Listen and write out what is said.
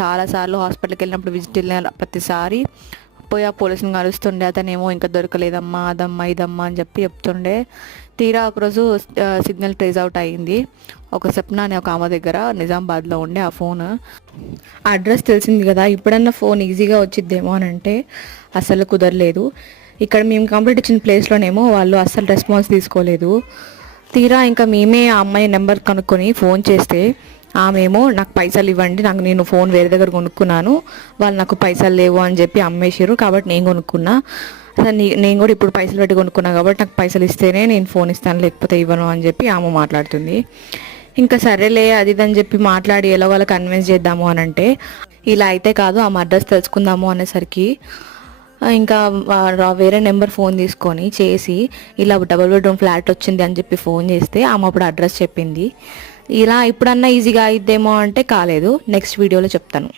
చాలాసార్లు హాస్పిటల్కి వెళ్ళినప్పుడు విజిట్ వెళ్ళిన ప్రతిసారి పోయి ఆ పోలీసుని కలుస్తుండే. అతనేమో ఇంకా దొరకలేదమ్మా, అదమ్మా ఇదమ్మా అని చెప్పి చెప్తుండే. తీరా ఒకరోజు సిగ్నల్ ట్రేస్ అవుట్ అయ్యింది. ఒక సప్నా అనే ఒక ఆమె దగ్గర నిజామాబాద్లో ఉండే ఆ ఫోన్. అడ్రస్ తెలిసింది కదా, ఇప్పుడన్నా ఫోన్ ఈజీగా వచ్చిద్దేమో అని అంటే అస్సలు కుదరలేదు. ఇక్కడ మేము కంప్లీట్ ఇచ్చిన ప్లేస్లోనేమో వాళ్ళు అస్సలు రెస్పాన్స్ తీసుకోలేదు. తీరా ఇంకా మేమే ఆ అమ్మాయి నెంబర్ కనుక్కొని ఫోన్ చేస్తే ఆమెమో నాకు పైసలు ఇవ్వండి, నేను ఫోన్ వేరే దగ్గర కొనుక్కున్నాను, వాళ్ళు నాకు పైసలు లేవు అని చెప్పి అమ్మేసారు, కాబట్టి నేను కొనుక్కున్నా, నేను కూడా ఇప్పుడు పైసలు పెట్టి కొనుక్కున్నా కాబట్టి నాకు పైసలు ఇస్తేనే నేను ఫోన్ ఇస్తాను, లేకపోతే ఇవ్వను అని చెప్పి ఆమె మాట్లాడుతుంది. ఇంకా సరేలే అది అని చెప్పి మాట్లాడి ఎలా వాళ్ళ కన్విన్స్ చేద్దాము అని అంటే ఇలా అయితే కాదు, ఆమె అడ్రస్ తెలుసుకుందాము అనేసరికి ఇంకా వేరే నెంబర్ ఫోన్ తీసుకొని చేసి ఇలా డబుల్ బెడ్రూమ్ ఫ్లాట్ వచ్చింది అని చెప్పి ఫోన్ చేస్తే ఆమె అప్పుడు అడ్రస్ చెప్పింది. ఇలా ఇప్పుడన్నా ఈజీగా అయిద్దేమో అంటే కాలేదు. నెక్స్ట్ వీడియోలో చెప్తాను.